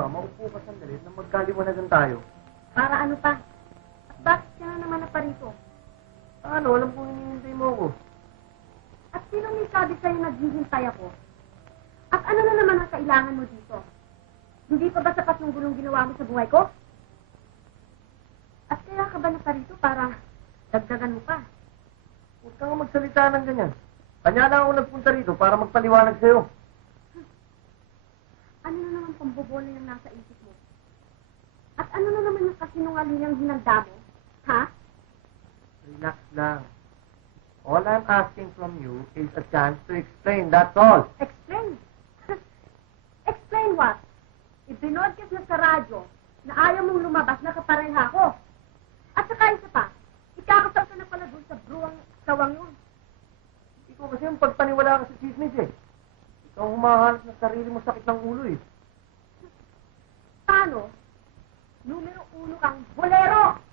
ba, maupo ka sandali na magkaliwanagan tayo. Para ano pa? At bakit ka na naman naparito? Ano, alam kong hinihintay mo ako. At sino may sabi sa'yo naghihintay ako? At ano na naman ang kailangan mo dito? Hindi pa ba sapat yung gulong ginawa mo sa buhay ko? At kaya ka ba naparito para dagdagan mo pa? Huwag kang magsalita ng ganyan. Kanya lang ako nagpunta rito para magpaliwanag sa'yo. Ano na naman pambobola yung nasa isip mo? At ano na naman yung kasinungalingang hinanda mo? Ha? Relax lang. All I'm asking from you is a chance to explain, that's all. Explain? Explain what? Ibinodcast na sa radyo na ayaw mong lumabas na kapareha ko. At saka isa pa, ikakasal ka na pala doon sa bruwang sawang yun. Ikaw kasi yung pagpaniwala ka sa chismis eh. Ikaw ang humahanap ng sarili mo sakit ng ulo eh. Paano? Numero 1 kang bolero!